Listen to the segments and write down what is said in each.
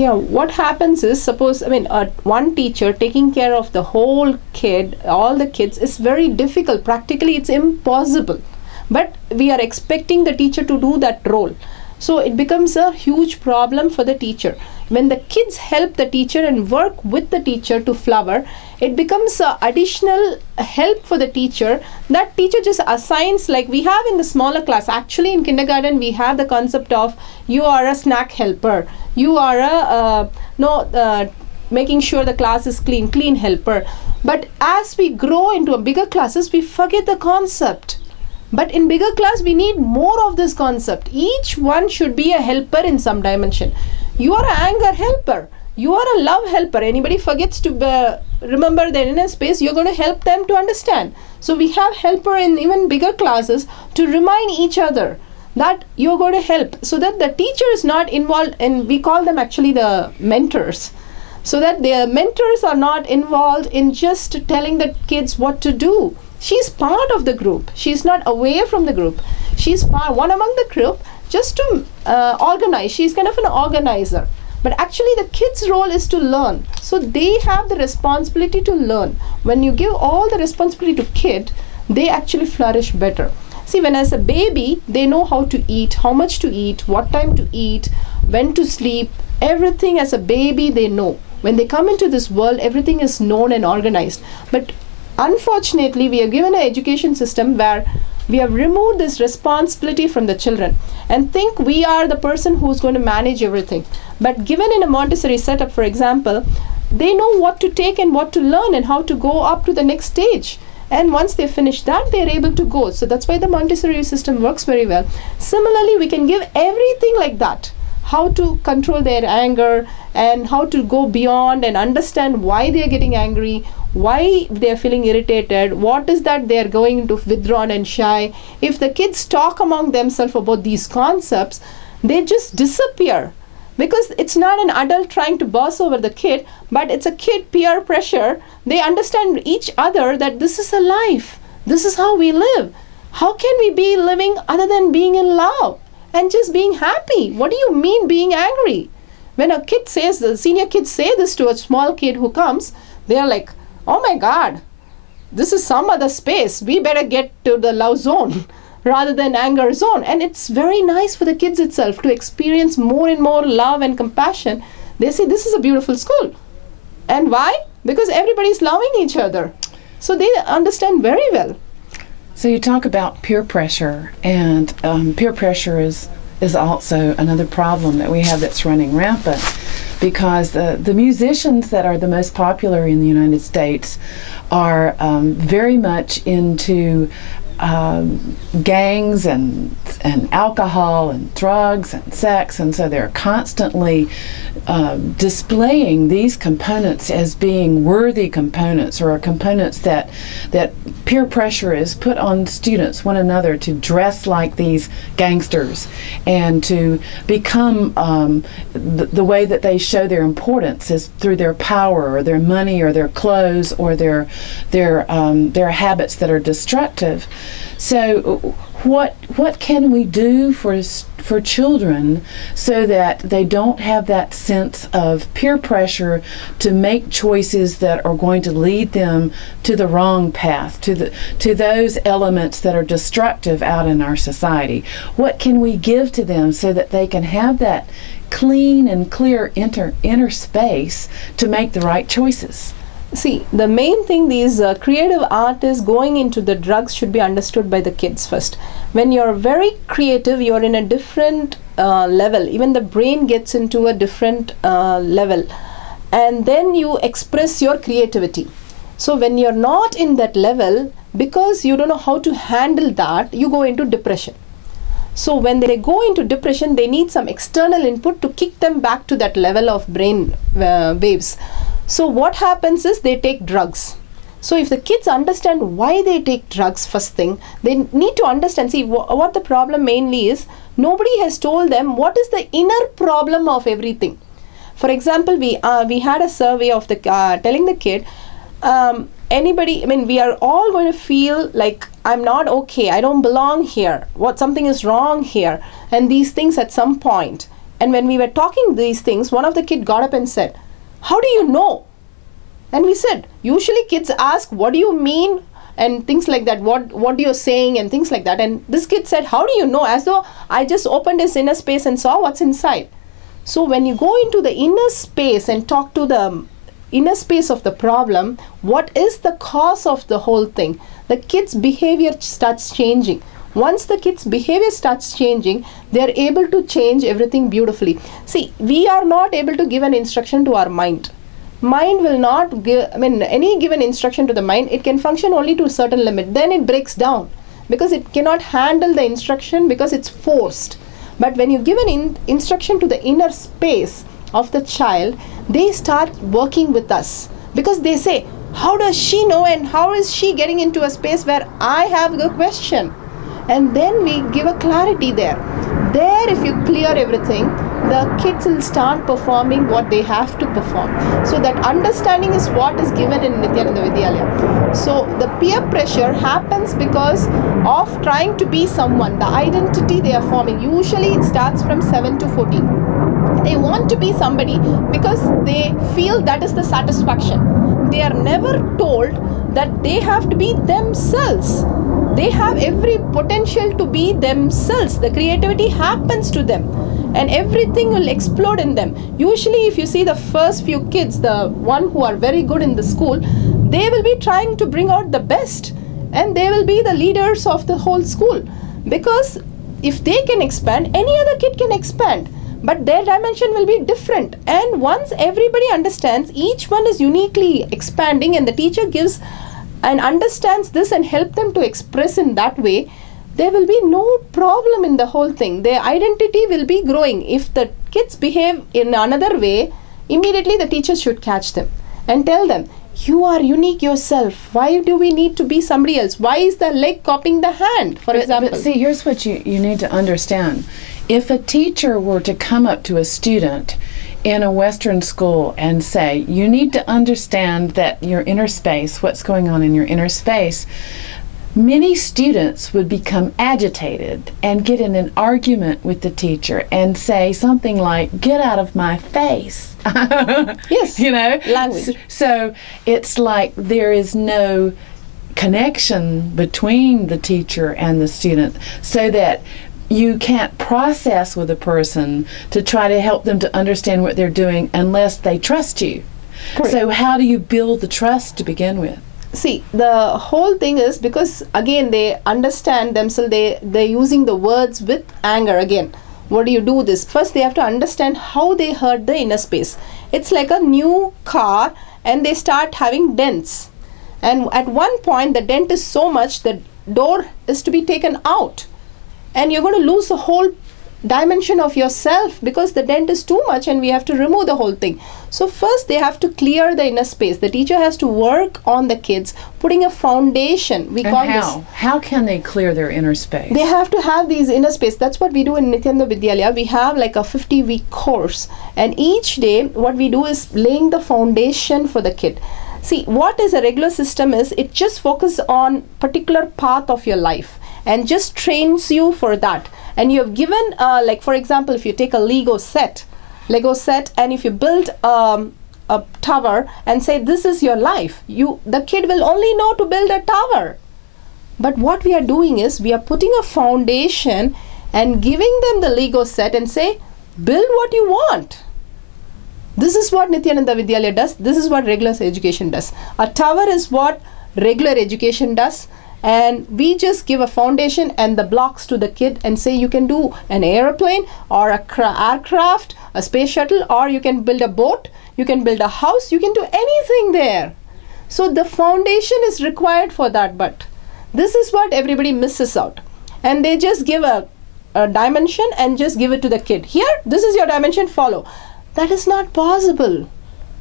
Yeah, what happens is, suppose, I mean, one teacher taking care of the whole kid, all the kids, is very difficult. Practically, it's impossible. But we are expecting the teacher to do that role. So it becomes a huge problem for the teacher. When the kids help the teacher and work with the teacher to flower, it becomes additional help for the teacher. That teacher just assigns, like we have in the smaller class. Actually, in kindergarten, we have the concept of you are a snack helper. You are a making sure the class is clean helper. But as we grow into a bigger classes, we forget the concept. But in bigger class, we need more of this concept. Each one should be a helper in some dimension. You are an anger helper. You are a love helper. Anybody forgets to remember their inner space, you're going to help them to understand. So we have helper in even bigger classes to remind each other that you're going to help, so that the teacher is not involved, and we call them actually the mentors, so that the mentors are not involved in just telling the kids what to do. She's part of the group. She's not away from the group. She's one among the group just to organize. She's kind of an organizer. But actually the kids' role is to learn. So they have the responsibility to learn. When you give all the responsibility to kid, they actually flourish better. See, when as a baby, they know how to eat, how much to eat, what time to eat, when to sleep. Everything as a baby they know. When they come into this world, everything is known and organized. But unfortunately, we are given an education system where we have removed this responsibility from the children and think we are the person who's going to manage everything. But given in a Montessori setup, for example, they know what to take and what to learn and how to go up to the next stage. And once they finish that, they're able to go. So that's why the Montessori system works very well. Similarly, we can give everything like that. How to control their anger and how to go beyond and understand why they're getting angry, why they're feeling irritated, what is that they're going into withdrawn and shy. If the kids talk among themselves about these concepts, they just disappear. Because it's not an adult trying to boss over the kid, but it's a kid peer pressure. They understand each other that this is a life. This is how we live. How can we be living other than being in love and just being happy? What do you mean being angry? When a kid says, the senior kids say this to a small kid who comes, they are like, oh my God, this is some other space. We better get to the love zone rather than anger zone. And it's very nice for the kids itself to experience more and more love and compassion. They say this is a beautiful school. And why? Because everybody's loving each other. So they understand very well. So you talk about peer pressure, and peer pressure is also another problem that we have that's running rampant, because the musicians that are the most popular in the United States are very much into gangs and alcohol and drugs and sex, and so they're constantly displaying these components as being worthy components, or components that peer pressure is put on students, one another, to dress like these gangsters and to become the way that they show their importance is through their power or their money or their clothes or their habits that are destructive. So what can we do for children so that they don't have that sense of peer pressure to make choices that are going to lead them to the wrong path, to those elements that are destructive out in our society? What can we give to them so that they can have that clean and clear inner space to make the right choices? See, the main thing, these creative artists going into the drugs should be understood by the kids first. When you're very creative, you're in a different level. Even the brain gets into a different level. And then you express your creativity. So when you're not in that level, because you don't know how to handle that, you go into depression. So when they go into depression, they need some external input to kick them back to that level of brain waves. So what happens is they take drugs. So if the kids understand why they take drugs, first thing, they need to understand, see what the problem mainly is. Nobody has told them what is the inner problem of everything. For example, we had a survey of the telling the kid, we are all going to feel like I'm not okay, I don't belong here, something is wrong here, and these things at some point. And when we were talking these things, one of the kid got up and said, "How do you know?" And we said, usually kids ask, "What do you mean?" and things like that, what you're saying and things like that. And this kid said, "How do you know?" As though I just opened his inner space and saw what's inside. So when you go into the inner space and talk to the inner space of the problem, what is the cause of the whole thing? The kid's behavior starts changing. Once the kid's behavior starts changing, they are able to change everything beautifully. See, we are not able to give an instruction to our mind. Mind will not give, any given instruction to the mind, it can function only to a certain limit. Then it breaks down because it cannot handle the instruction because it's forced. But when you give an instruction to the inner space of the child, they start working with us because they say, "How does she know and how is she getting into a space where I have the question?" And then we give a clarity there. There, if you clear everything, the kids will start performing what they have to perform. So that understanding is what is given in Nityananda Vidyalaya. So the peer pressure happens because of trying to be someone, the identity they are forming. Usually it starts from 7 to 14. They want to be somebody because they feel that is the satisfaction. They are never told that they have to be themselves. They have every potential to be themselves. The creativity happens to them and everything will explode in them. Usually if you see the first few kids, the one who are very good in the school, they will be trying to bring out the best and they will be the leaders of the whole school, because if they can expand, any other kid can expand, but their dimension will be different. And once everybody understands each one is uniquely expanding and the teacher gives and understands this and help them to express in that way, there will be no problem in the whole thing. Their identity will be growing. If the kids behave in another way, immediately the teachers should catch them and tell them, "You are unique yourself. Why do we need to be somebody else? Why is the leg copying the hand?" For example. But see, here's what you need to understand. If a teacher were to come up to a student in a Western school and say, "You need to understand that your inner space, what's going on in your inner space," many students would become agitated and get in an argument with the teacher and say something like, "Get out of my face." Yes, you know, language. So it's like there is no connection between the teacher and the student, so that you can't process with a person to try to help them to understand what they're doing unless they trust you. Correct. So how do you build the trust to begin with? See, the whole thing is because again they understand themselves, they're using the words with anger. Again, what do you do this? First they have to understand how they hurt the inner space. It's like a new car and they start having dents. And at one point the dent is so much the door is to be taken out. And you're going to lose the whole dimension of yourself because the dent is too much and we have to remove the whole thing. So first they have to clear the inner space. The teacher has to work on the kids, putting a foundation. We call this. How can they clear their inner space? They have to have these inner space. That's what we do in Nityananda Vidyalaya. We have like a 50-week course, and each day what we do is laying the foundation for the kid. See, what is a regular system is it just focuses on particular path of your life and just trains you for that. And you have given like for example, if you take a Lego set and if you build a tower and say this is your life, the kid will only know to build a tower. But what we are doing is we are putting a foundation and giving them the Lego set and say build what you want. This is what Nityananda Vidyalaya does. This is what regular education does. A tower is what regular education does. And we just give a foundation and the blocks to the kid and say you can do an airplane or a aircraft, a space shuttle, or you can build a boat, you can build a house, you can do anything there. So the foundation is required for that, but this is what everybody misses out. And they just give a dimension and just give it to the kid. Here, this is your dimension, follow. That is not possible.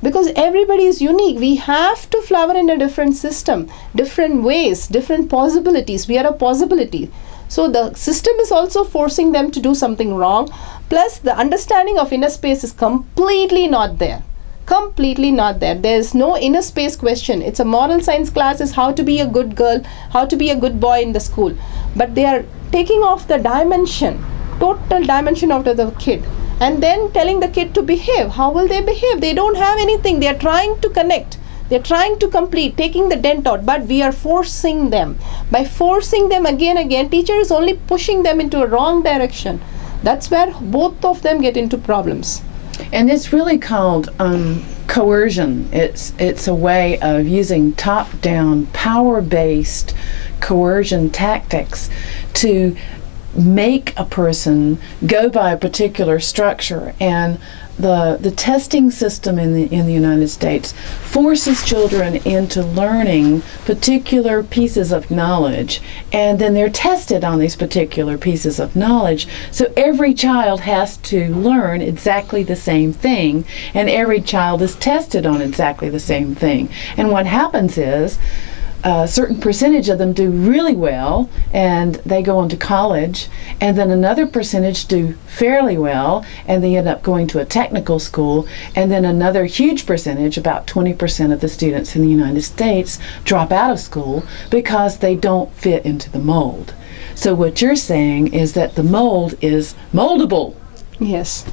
Because everybody is unique. We have to flower in a different system, different ways, different possibilities. We are a possibility. So the system is also forcing them to do something wrong. Plus the understanding of inner space is completely not there. Completely not there. There is no inner space question. It's a moral science class, is how to be a good girl, how to be a good boy in the school. But they are taking off the dimension, total dimension out of the kid. and then telling the kid to behave. How will they behave? They don't have anything. They are trying to connect. They're trying to complete, taking the dent out, but we are forcing them. By forcing them again, teacher is only pushing them into a wrong direction. That's where both of them get into problems. And it's really called coercion. It's a way of using top-down, power-based coercion tactics to make a person go by a particular structure. And the testing system in the United States forces children into learning particular pieces of knowledge, and then they're tested on these particular pieces of knowledge. So every child has to learn exactly the same thing, and every child is tested on exactly the same thing. And what happens is a certain percentage of them do really well and they go on to college, and then another percentage do fairly well and they end up going to a technical school, and then another huge percentage, about 20% of the students in the United States, drop out of school because they don't fit into the mold. So what you're saying is that the mold is moldable. Yes.